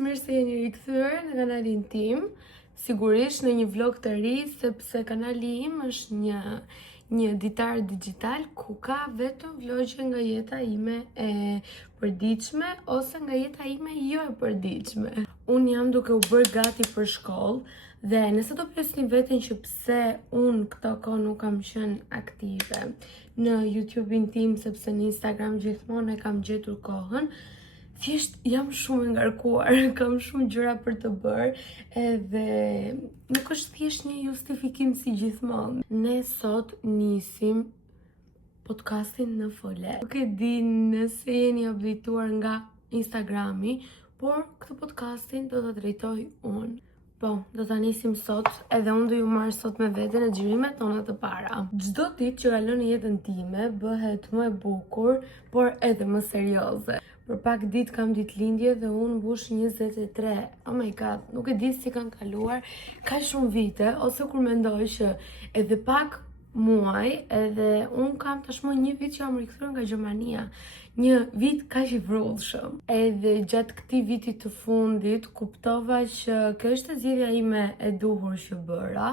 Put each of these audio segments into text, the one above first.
mirë se jeni rikthyer në kanalin tim. Sigurisht në një vlog të ri, sepse kanali im është një ditar digital ku ka vetëm vlogje nga jeta ime e përditshme ose nga jeta ime jo e përditshme. Unë jam duke u bërë gati për shkollë dhe nëse do pyesni veten që pse unë këto kohë nuk kam qenë aktive në YouTube-in tim, sepse në Instagram gjithmonë e kam gjetur kohën, thjesht jam shumë e ngarkuar, kam shumë gjëra për të bërë, edhe nuk është thjesht një justifikim si gjithmonë. Ne sot nisim podcastin në fole. Nuk e di nëse jeni updateuar nga Instagrami, por këtë podcastin do të drejtoj unë. Po, do ta nisim sot, edhe unë do ju marr sot me vete në xhirimet tona të para. Çdo ditë që kalon në jetën time bëhet më e bukur, por edhe më serioze. Për pak ditë kam ditëlindje dhe unë mbush 23. Oh my god, nuk e di si kanë kaluar kaq shumë vite, ose kur mendoj që edhe pak muaj, edhe unë kam tashmë një vit që jam rikthyer nga Gjermania. Një vit kaq i vrullshëm. Edhe gjatë këtij viti të fundit kuptova që kjo është zgjedhja ime e duhur që bëra.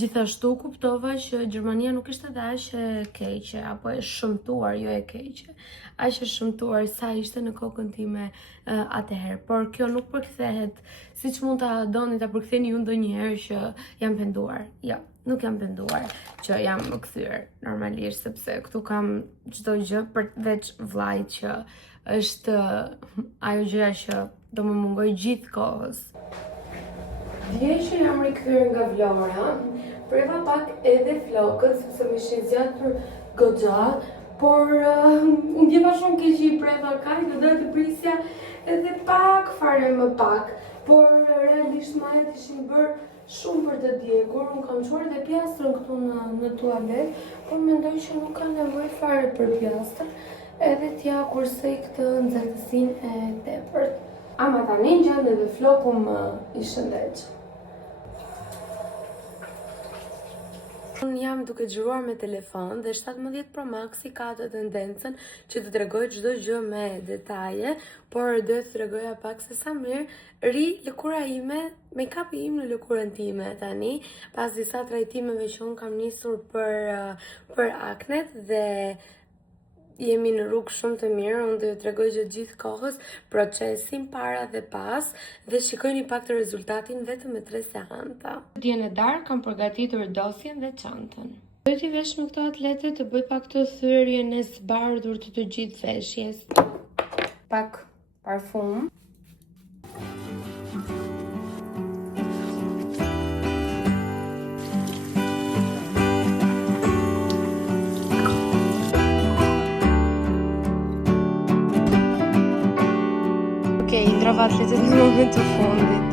Gjithashtu kuptova që Gjermania nuk ishte aq e keqe, apo e shëmtuar, jo e keqe. Aq e shëmtuar sa ishte në kokën time atëherë. Por kjo nuk përkthehet siç mund ta doni ta përktheni ju ndonjëherë që jam penduar. Jo, nuk jam penduar që jam më kthyer normalisht, sepse këtu kam çdo gjë përveç vllajt që është ajo gjëja që do më mungoj gjithë kohës. Dje që jam rikthyer nga Vlora, preva pak edhe flokët, sepse më ishin zgjatur goxha, por unë ndjeva shumë keq që i preva kaq, do të prisja edhe pak fare më pak, por realisht majat ishin bërë shumë për të djegur. Unë kam çuar edhe pjastrën këtu në tualet, por mendoj që nuk ka nevojë fare për pjastër, edhe t'ja kursej këtë nxehtësinë e tepërt. Ama tani gjën edhe floku më i shëndet. Unë jam duke xhiruar me telefon dhe 17 Pro Maxi ka të tendencën që të tregoj çdo gjë me detaje, por do të tregoja pak se sa mirë ri lëkura ime, make-upi im në lëkurën time tani, pas disa trajtimeve që unë kam nisur për aknet dhe jemi në rrugë shumë të mirë. Unë do ju tregoj gjithë kohës procesin para dhe pas, dhe shikojni pak të rezultatin vetëm me 3 seanca. Diën e darkë kam përgatitur dosjen dhe çantën. Do t'i vesh me këto atlete të bëj pak të thyrjen e zbardhur të gjithë veshjes. Pak parfum. I trova atletet në moment të fundit.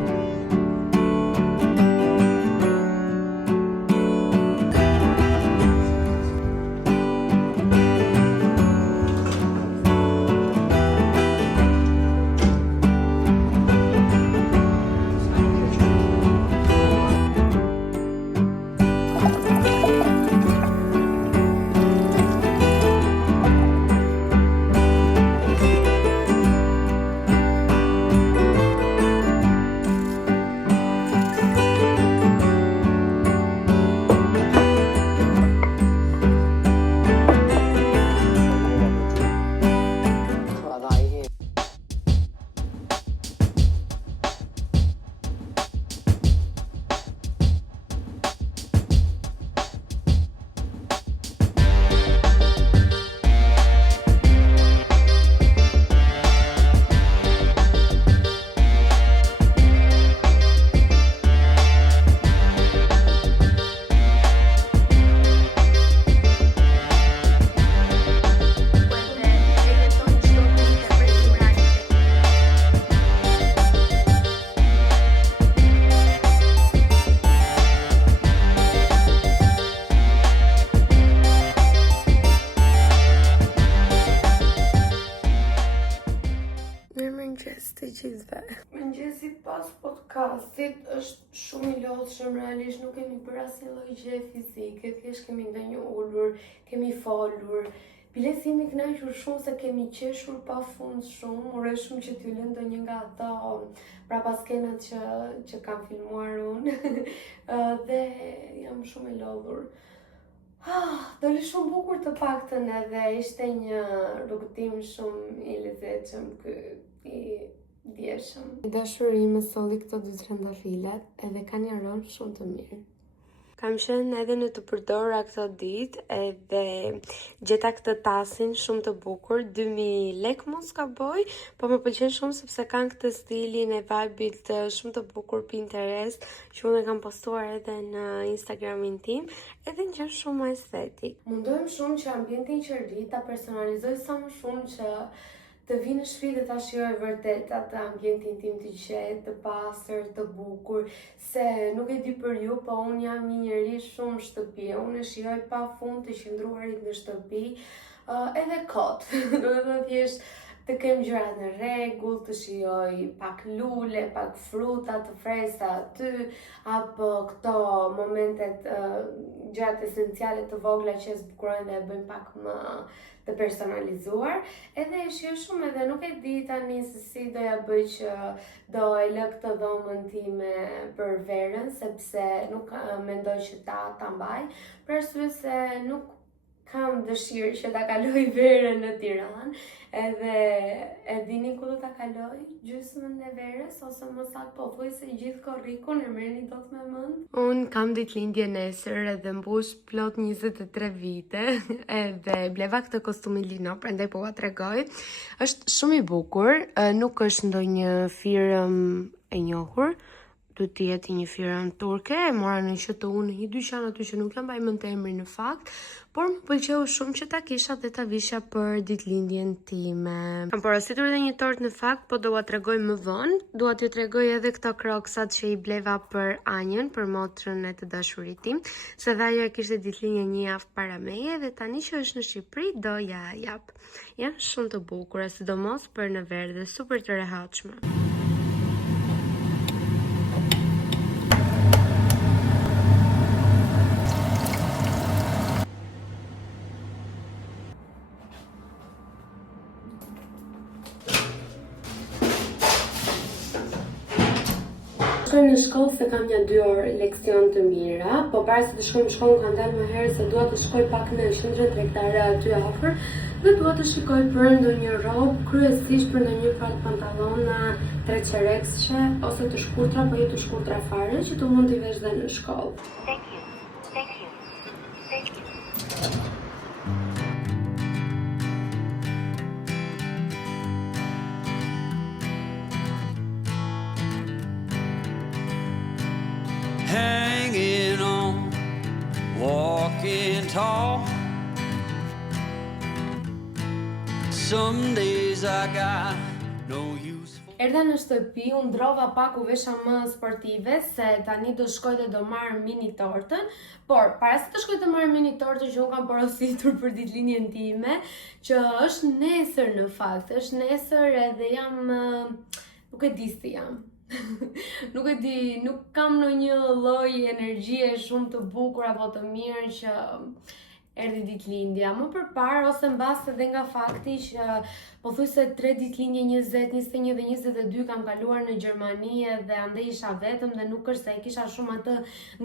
Mëngjesi pas podcastit është shumë i lodhshëm, realisht nuk kemi bërë asnjë lloj gjë fizike, thjesht kemi ndonjë ulur, kemi folur, Biles jemi kënaqur shumë se kemi qeshur pafund shumë. Uroj shumë që t'ju lënë ndonjë nga ato prapa skenat që kam filmuar unë. Dhe jam shumë e lodhur. Doli shumë bukur të paktën edhe ishte një rrugëtim shumë i lezetshëm i ndjeshëm. Dashuri ime solli këto 2 trëndafilat edhe kanë një aromë shumë të mirë. Kam qenë edhe në të përdora këto ditë edhe gjeta këtë tasin shumë të bukur, 2000 lek mos ka boj, po më pëlqen shumë sepse kanë këtë stilin e vibe-it shumë të bukur Pinterest, që unë e kam postuar edhe në Instagramin tim, edhe në qenë shumë estetik. Mundohem shumë që ambientin që rri ta personalizoj sa më shumë që të vi në shtëpi dhe ta shijoj vërtet atë ambientin tim të qetë, të pastër, të bukur, se nuk e di për ju, po unë jam një njeri shumë shtëpi, unë e shijoj pafund të qëndruarit në shtëpi, edhe kot, do të thënë thjesht të kem gjërat në rregull, të shijoj pak lule, pak fruta të freskëta aty, apo këto momentet gjërat esenciale të vogla që e zbukurojnë dhe e bëjnë pak më të personalizuar, edhe e shijoj shumë edhe nuk e di tani se si do ja bëj që do e lë këtë dhomën time për verën, sepse nuk mendoj që ta mbaj, për arsye se nuk kam dëshirë që ta kaloj verën në Tiranë, edhe e dini ku do ta kaloj? Gjysmën e verës, ose më saktë pothuajse gjithë korrikun, e merrni dot me mend. Unë kam ditëlindje nesër edhe mbush plot 23 vite, edhe bleva këtë kostumin lino, prandaj po ua tregoj. Është shumë i bukur, nuk është ndonjë firmë e njohur. Duhet të jetë një firmë turke, e mora në që të unë një dyqan aty që nuk jam mbaj mend emrin në fakt, por më pëlqeu shumë që ta kisha dhe ta visha për ditëlindjen time. Kam porositur edhe një tort në fakt, po do ua tregoj më vonë. Dua t'ju tregoj edhe këto kroksat që i bleva për Anjën, për motrën e të dashurit tim, se dhe ajo e kishte ditëlindje një javë para meje dhe tani që është në Shqipëri do ja jap. Janë shumë të bukura, sidomos për në verë dhe super të rehatshme. Shkoj në shkollë se kam një 2 orë leksion të mira, po para se të shkoj në shkollë kam dalë më herë se dua të shkoj pak në qendrën tregtare aty afër dhe dua të shikoj për ndonjë rrobë, kryesisht për ndonjë pantallona treqerekshe ose të shkurtra, po jo të shkurtra fare, që të mund t'i vesh dhe në shkollë. Thank you. Hanging on, walking tall. Some days I got no use for. Erdha në shtëpi, u ndrova pak, u vesha më sportive, se tani do shkoj dhe do marr mini tortën, por para se të shkoj të marr mini tortën që unë kam porositur për ditëlindjen time, që është nesër në fakt, është nesër edhe jam, nuk e di si jam. Nuk e di, nuk kam ndonjë lloj energjie shumë të bukur apo të mirë që erdhi ditëlindja. Më përpara ose mbas edhe nga fakti që pothuajse 3 ditëlindje 20, 21 dhe 22 kam kaluar në Gjermani dhe andej isha vetëm dhe nuk është se e kisha shumë atë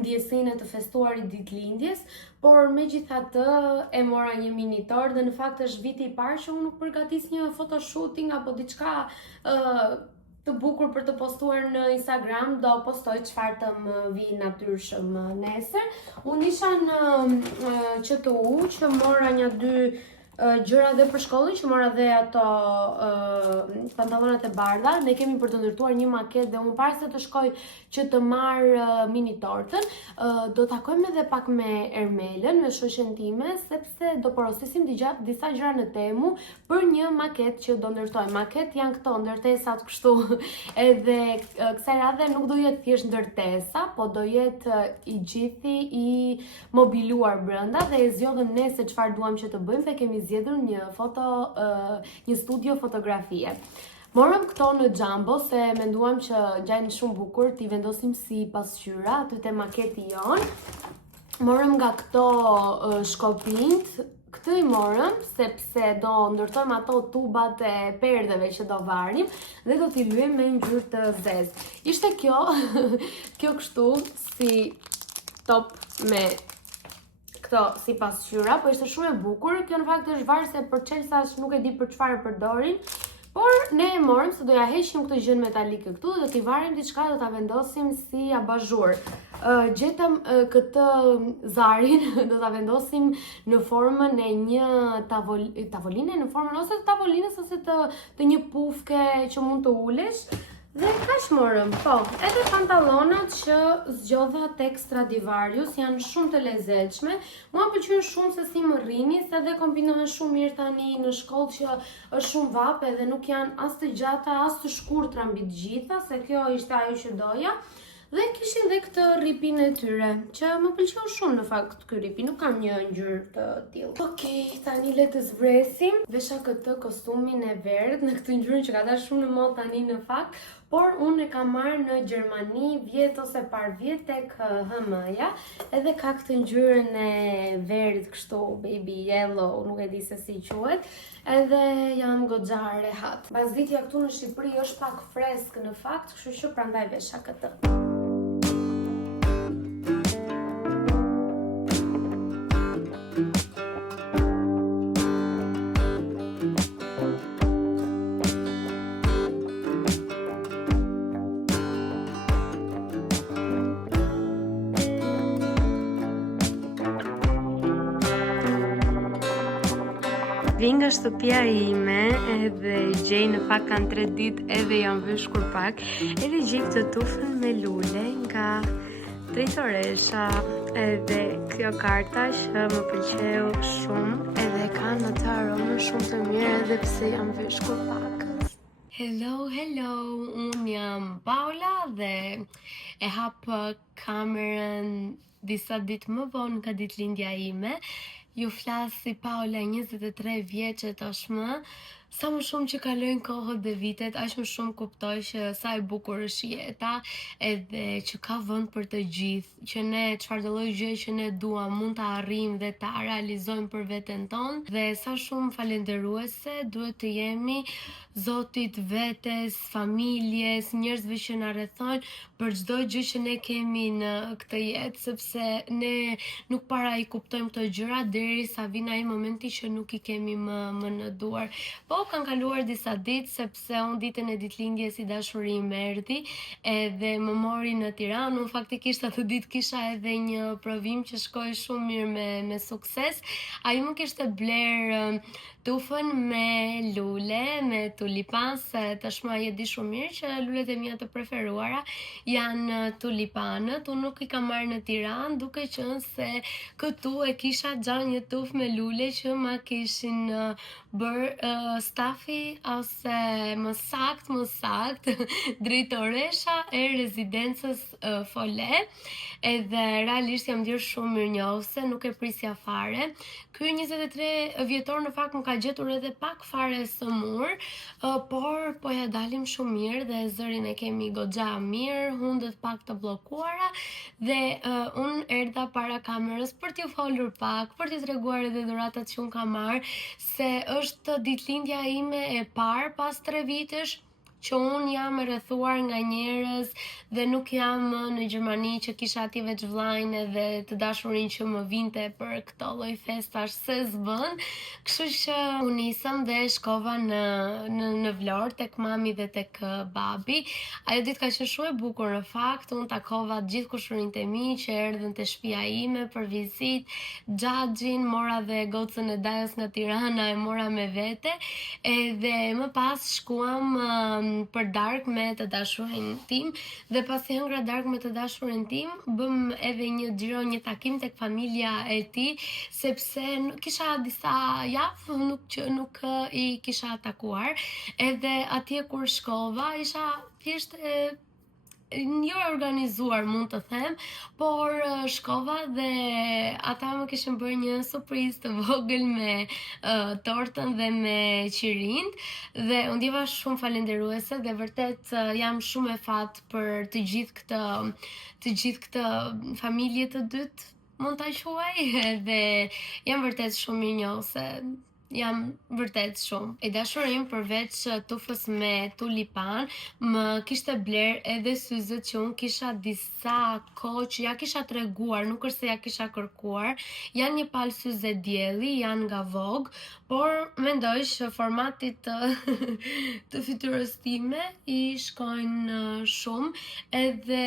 ndjesinë të festuarit ditëlindjes, por megjithatë e mora një mini tort dhe në fakt është viti i parë që unë nuk përgatis një photoshooting apo diçka të bukur për të postuar në Instagram, do postoj çfarë të më vi natyrshëm nesër. Unë isha në QTU që mora një 2 gjëra dhe për shkollën, që mora dhe ato pantallonat e bardha. Ne kemi për të ndërtuar një maket dhe unë para se të shkoj që të marr mini tortën, do takojmë edhe pak me Ermelën, me shoqen time, sepse do porosisim disa gjëra në Temu për një maket që do ndërtojmë. Maket janë këto ndërtesat kështu, edhe kësaj radhe nuk do jetë thjesht ndërtesa, po do jetë i gjithi i mobiluar brenda dhe e zgjodhëm ne se çfarë duam që të bëjmë dhe kemi zgjedhur një studio fotografie. Morëm këto në Jumbo se menduam që gjajnë shumë bukur, t'i vendosim si pasqyra aty te maketi jon. Morëm nga këto shkopinjt Këtë i morëm sepse do ndërtojmë ato tubat e perdeve që do varim dhe do t'i lyejmë me ngjyrë të zezë. Ishte kjo, kjo kështu si top me këto si pasqyra, po ishte shumë e bukur. Kjo në fakt është varse për Çelësash nuk e di për çfarë përdorin. Por ne e morëm se do ja heqim këtë gjën metalike këtu dhe do t'i varim diçka, do ta vendosim si abazhur. Gjetëm këtë zarin, do ta vendosim në formën e një tavoline, në formën ose të tavolinës ose të një pufke që mund të ulesh. Dhe kaq morëm, po, edhe pantallonat që zgjodha tek Stradivarius janë shumë të lezetshme. Mua pëlqejnë shumë se si më rrini, se dhe kombinohen shumë mirë tani në shkollë që është shumë vap edhe nuk janë as të gjata as të shkurtra mbi të gjitha, se kjo ishte ajo që doja. Dhe kishin dhe këtë ripin e tyre, që më pëlqeu shumë në fakt ky ripi, nuk kam një ngjyrë të tillë. Okej, tani le të zbresim. Vesha këtë kostumin e verdh në këtë ngjyrë që ka dalë shumë në modë tani në fakt, por unë e kam marrë në Gjermani vjet ose par vjet tek HM-ja, edhe ka këtë ngjyrën e verdh kështu, baby yellow, nuk e di se si quhet. Edhe jam goxha rehat. Bazitja këtu në Shqipëri është pak freskë në fakt, kështu që prandaj vesha këtë. Vin nga shtëpia ime edhe gjej në fakt kanë 3 ditë edhe jam vëshkur pak. Edhe gjej këtë tufën me lule nga drejtoresha edhe kjo karta që më pëlqeu shumë edhe ka në të aromën shumë të mirë edhe pse jam vëshkur pak. Hello, unë jam Paula dhe e hap kamerën disa ditë më vonë nga ditëlindja ime. Ju flas si Paula 23 vjeçe tashmë. Sa më shumë që kalojnë kohët dhe vitet, aq më shumë kuptoj që sa e bukur është jeta, edhe që ka vend për të gjithë, që ne çfarëdo lloj gjëje që ne duam mund ta arrijmë dhe ta realizojmë për veten tonë, dhe sa shumë falenderuese duhet të jemi Zotit, vetes, familjes, njerëzve që na rrethojnë për çdo gjë që ne kemi në këtë jetë, sepse ne nuk para I kuptojmë këto gjëra derisa vjen ai momenti që nuk I kemi më në duar. Po kanë kaluar disa ditë sepse unë ditën e ditëlindjes I dashuri më erdhi edhe më mori në Tiranë. Unë faktikisht atë ditë kisha edhe një provim që shkoi shumë mirë me sukses. Ai më kishte bler tufën me lule, me tulipan, se tashmë ai e di shumë mirë që lulet e mia të preferuara janë tulipanët. Unë nuk I kam marrë në Tiranë, duke qenë se këtu e kisha gjatë një tufë me lule që ma kishin bërë stafi ose më sakt drejtoresha e rezidencës Fole, edhe realisht jam ndjerë shumë mirënjohëse, nuk e prisja fare. Ky 23 vjetor në fakt më ka gjetur edhe pak fare sëmur, por po ja dalim shumë mirë dhe zërin e kemi goxha mirë, hundët pak të bllokuara dhe unë erdha para kamerës për t'ju folur pak, për t'ju treguar edhe dhuratat që unë kam marrë, se është ditëlindja ime e parë pas 3 vitesh që unë jam e rrethuar nga njerëz dhe nuk jam në Gjermani që kisha aty veç vllajën edhe të dashurin që më vinte për këto lloj festash se s'bën. Kështu që unë nisëm dhe shkova në Vlorë tek mami dhe tek babi. Ajo ditë ka qenë shumë e bukur në fakt. Unë takova të gjithë kushërinjtë e mi që erdhën te shtëpia ime për vizitë. Xhaxhin mora dhe gocën e Dajës nga Tirana e mora me vete. Edhe më pas shkuam për darkë me të dashurin tim dhe pasi hëngra darkë me të dashurin tim, bëm edhe një takim tek familja e tij, sepse kisha disa javë nuk I kisha takuar, edhe atje kur shkova isha thjesht jo e organizuar mund të them, por shkova dhe ata më kishin bërë një surprizë të vogël me tortën dhe me qirind dhe unë ndjeva shumë falenderuese dhe vërtet jam shumë e fat për të gjithë këtë familje të dytë, mund ta quaj, edhe jam vërtet shumë mirënjohëse. Jam vërtet shumë. E dashurim përveç tufës me tulipan, më kishte bler edhe syzet që unë kisha disa kohë që ja kisha treguar, nuk është se ja kisha kërkuar. Janë një palë syze dielli, janë nga Vogue, por mendoj që formatit të fytyrës time i shkojnë shumë, edhe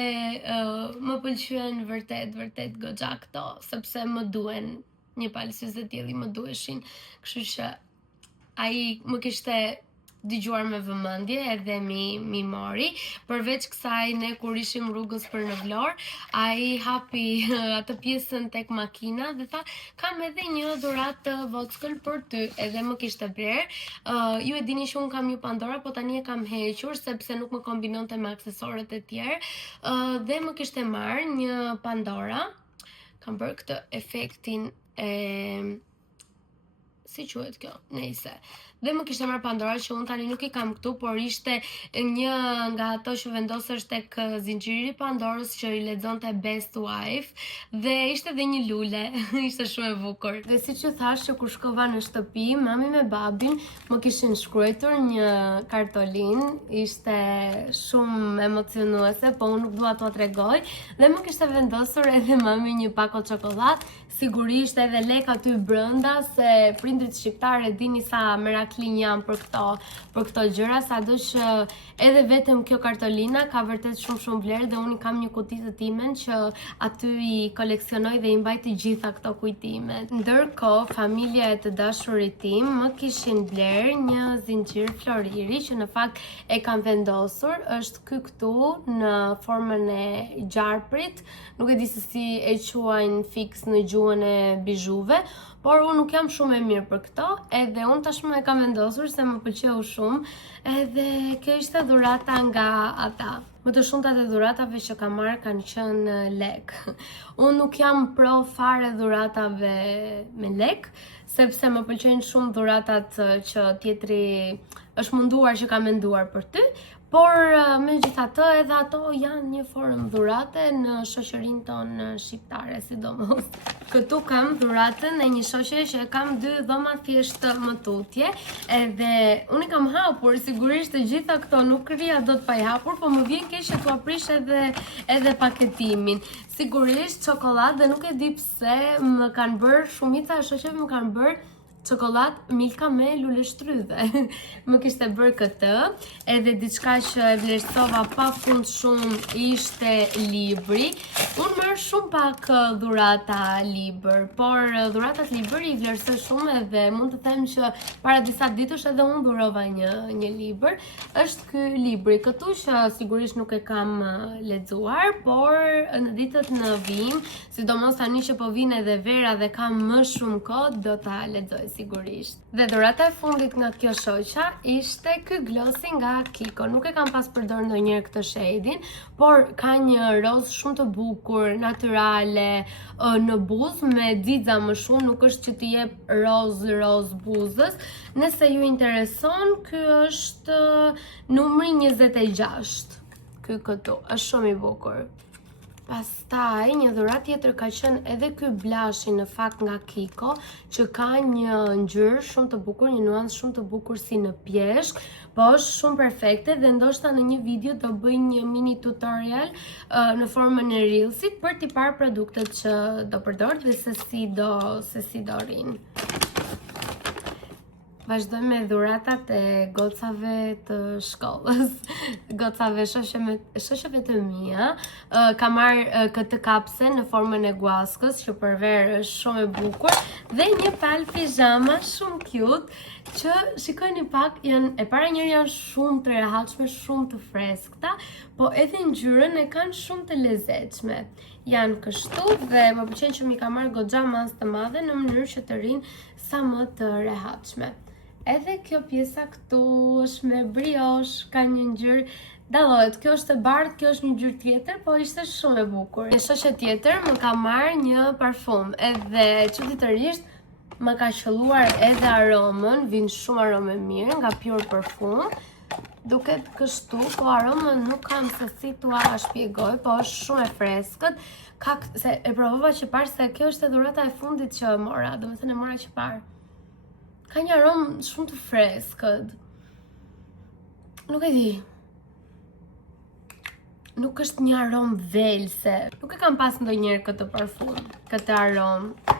më pëlqyen vërtet goxha këto, sepse më duen. Një palë syze dielli më duheshin, kështu që ai më kishte dëgjuar me vëmendje edhe mi mori. Përveç kësaj, ne kur ishim rrugës për në Vlorë, ai hapi atë pjesën tek makina dhe tha, kam edhe një dhuratë vockël për ty, edhe më kishte bler. Ju e dini që unë kam një Pandora, po tani e kam hequr sepse nuk më kombinonte me aksesorët e tjerë, dhe më kishte marrë një Pandora. Kam bërë këtë efektin si quhet kjo, nejse. Dhe më kishte marrë Pandora që unë tani nuk i kam këtu, por ishte një nga ato që vendosesh tek zinxhiri i Pandorës që i lexonte Best Wife, dhe ishte edhe një lule, ishte shumë e bukur. Dhe siç ju thash që kur shkova në shtëpi, mami me babin më kishin shkruar një kartolinë, ishte shumë emocionuese, po unë nuk dua t'u tregoj, dhe më kishte vendosur edhe mami një pako çokoladë. Sigurisht edhe lek aty brenda, se prindrit shqiptarë dini sa meraklin janë për këto gjëra, sado që edhe vetëm kjo kartolina ka vërtet shumë vlerë, dhe unë kam një kuti të timen që aty i koleksionoj dhe i mbaj të gjitha këto kujtimet. Ndërkohë, familja e të dashurit tim më kishin bler një zinxhir floriri që në fakt e kam vendosur, është ky këtu në formën e gjarprit, nuk e di se si e quajnë fix në gjuhën e bizhuve, por unë nuk jam shumë e mirë për këto, edhe unë tashmë e kam vendosur se më pëlqeu shumë, edhe kjo ishte dhurata nga ata. Më të shumtat e dhuratave që kam marrë kanë qenë lek. Unë nuk jam pro fare dhuratave me lek, sepse më pëlqejnë shumë dhuratat që tjetri është munduar që ka menduar për ty, por megjithatë edhe ato janë një formë dhurate në shoqërinë tonë shqiptare, sidomos. Këtu kam dhuratën e një shoqe që e kam 2 dhoma thjesht më tutje, edhe unë i kam hapur, sigurisht të gjitha këto nuk rria dot pa i hapur, po më vjen keq që t'u aprish edhe paketimin. Sigurisht çokoladë, dhe nuk e di pse më kanë bërë shumica e shoqeve më kanë bërë çokoladë Milka me lule shtrydhe. Më kishte bërë këtë, edhe diçka që e vlerësova pafund shumë ishte libri. Unë marr shumë pak dhurata libër, por dhuratat libër i vlerësoj shumë, edhe mund të them që para disa ditësh edhe unë dhurova një libër. Është ky libri këtu që sigurisht nuk e kam lexuar, por në ditët në vim, sidomos tani që po vjen edhe vera dhe kam më shumë kohë, do ta lexoj sigurisht. Dhe dhurata e fundit nga kjo shoqa ishte ky glossi nga Kiko. Nuk e kam pas përdor ndonjëherë këtë shade-in, por ka një roz shumë të bukur, natyrale, në buzë me xixa më shumë, nuk është që t'i jep roz buzës. Nëse ju intereson, ky është numri 26. Ky këtu është shumë i bukur. Pastaj, një dhuratë tjetër ka qenë edhe ky blashi në fakt nga Kiko, që ka një ngjyrë shumë të bukur, një nuancë shumë të bukur si në pjeshk, po është shumë perfekte, dhe ndoshta në një video do bëj një mini tutorial në formën e reelsit për t'i parë produktet që do përdor dhe se si do rrinë. Vazhdojmë me dhuratat e gocave të shkollës, gocave shoqeve të mia. Kam marrë këtë kapse në formën e guaskës, që për verë është shumë e bukur, dhe një palë pijama shumë cute, që shikojni pak, e para njëri janë shumë të rehatshme, shumë të freskëta, po edhe ngjyrën e kanë shumë të lezetshme. Janë kështu, dhe më pëlqen që mi ka marrë goxha mas të madhe në mënyrë që të rinë sa më të rehatshme. Edhe kjo pjesa këtu është me brioche, ka një ngjyrë, dallohet, kjo është e bardhë, kjo është një ngjyrë tjetër, po ishte shumë e bukur. Një shoqe tjetër më ka marrë një parfum, edhe çuditërisht më ka qelluar edhe aromën, vin shumë aromë mirë nga Pure Parfum. duket kështu, po aromën nuk kam se si tua shpjegoj, po është shumë e freskët. Se e provova që parë se kjo është e dhurata e fundit që mora, domethënë e mora që parë. Ka një aromë shumë të freskët. Nuk e di. Nuk është një aromë velse. Nuk e kam pas ndonjëherë këtë parfum, këtë aromë.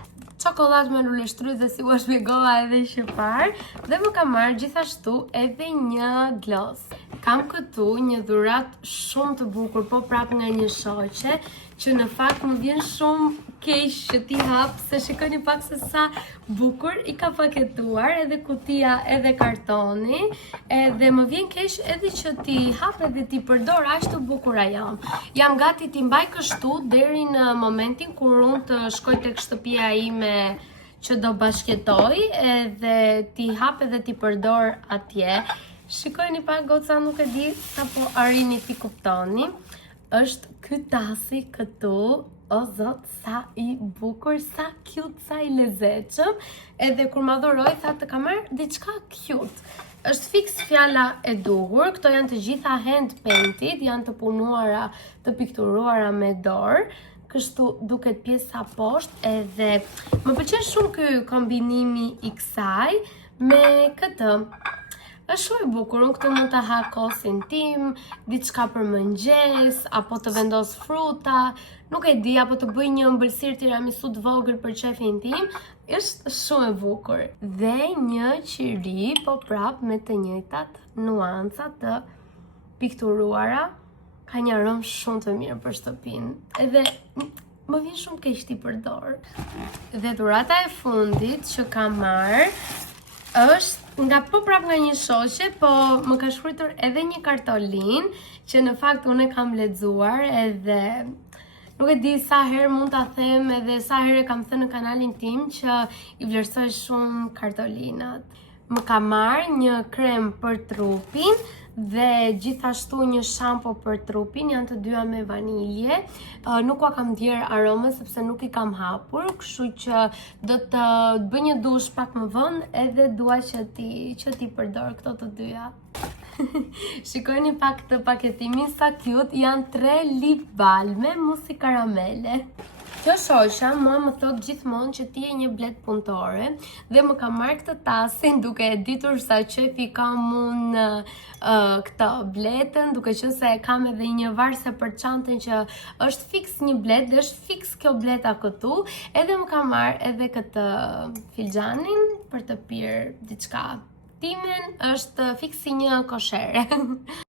Çokollatë me lule shtrydhe si u shpjegova edhe që parë. Dhe më kam marrë gjithashtu edhe një gloss. Kam këtu një dhuratë shumë të bukur, po prap nga një shoqe, që në fakt më vjen shumë keq që ti hap, se shikoni pak se sa bukur i ka paketuar, edhe kutia edhe kartoni, edhe më vjen keq edhe që ti hap edhe ti përdor, aq të bukura jam. Jam gati t'i mbaj kështu deri në momentin kur unë të shkoj tek shtëpia ime që do bashkëtoj, edhe ti hap edhe ti përdor atje. Shikojni pak goca, nuk e di sa po arrini ti kuptoni. Është ky tasi këtu, o zot, sa i bukur, sa cute, sa i lezetshëm. Edhe kur ma dhuroi, tha të kam marrë diçka cute. Është fiks fjala e duhur, këto janë të gjitha hand painted, janë të punuara, të pikturuara me dorë. Kështu duket pjesa poshtë, edhe më pëlqen shumë ky kombinimi i kësaj me këtë. Është shumë e bukur, unë këtu mund të ha kosin tim, diçka për mëngjes, apo të vendos fruta, nuk e di, apo të bëj një ëmbëlsirë tiramisu të vogël për shefin tim, është shumë e bukur. Dhe një qiri, po prap me të njëjtat nuanca të pikturuara, ka një aromë shumë të mirë për shtëpinë. Edhe më vjen shumë keq ti përdor. Dhe dhurata e fundit që kam marrë është nga po prap nga një shoqe, po më ka shkruar edhe një kartolinë që në fakt unë e kam lexuar, edhe nuk e di sa herë mund ta them, edhe sa herë kam thënë në kanalin tim që i vlerësoj shumë kartolinat. Më ka marrë një krem për trupin dhe gjithashtu një shampo për trupin, janë të dyja me vanilje. Nuk ua kam djerë aromën sepse nuk i kam hapur, kështu që do të bëj një dush pak më vonë, edhe dua që ti përdor këto të dyja. Shikojni pak këtë paketimin sa cute, janë 3 lip balme musi karamele. Kjo shoqja mua më thot gjithmonë që ti je një blet punëtore dhe më ka marrë këtë tasin duke e ditur sa qefi kam unë këtë bletën, duke qenë se kam edhe një varse për çantën që është fiks një blet dhe është fiks kjo bleta këtu, edhe më ka marrë edhe këtë filxhanin për të pirë diçka. Timen është fiksi një koshere.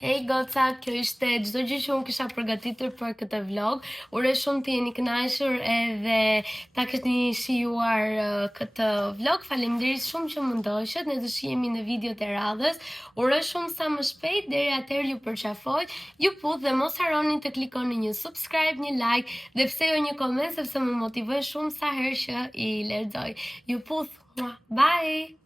Hey goca, kjo ishte çdo gjë që unë kisha përgatitur për këtë vlog. Uroj shumë të jeni kënaqur edhe ta keni shijuar këtë vlog. Faleminderit shumë që më ndoqët. Ne do shihemi në videot e radhës. Uroj shumë sa më shpejt, deri atëherë ju përqafoj. Ju puth dhe mos harroni të klikoni një subscribe, një like dhe pse jo një koment sepse më motivoj shumë sa herë që i lexoj. Ju puth. Bye.